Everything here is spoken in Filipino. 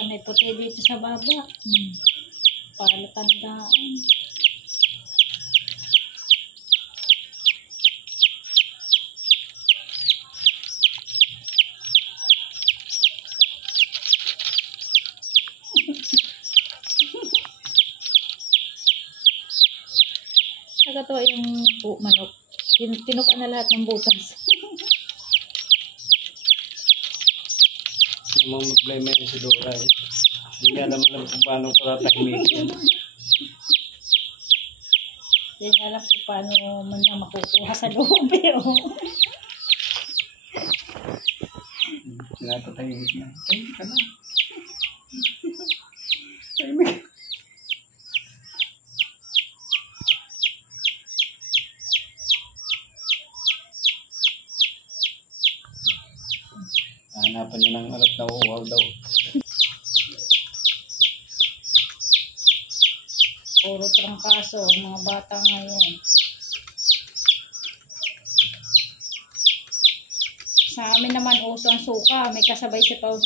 Siya may puti dito sa baba. Palatandaan. Nagkatawa yung manok. Tinuka na lahat ng butas. Yung mga problema yun si Dora eh. Hindi nga naman alam kung paano ko tatahimikin. Hindi niya alam kung paano man na makukuha sa loob eh. Sinapatahimik na. Tahimik ka na. Tahimik. Hanapan niya ng alat na uwaw daw. Puro trangkaso, mga bata ngayon. Sa amin naman uso ang suka. May kasabay si Paul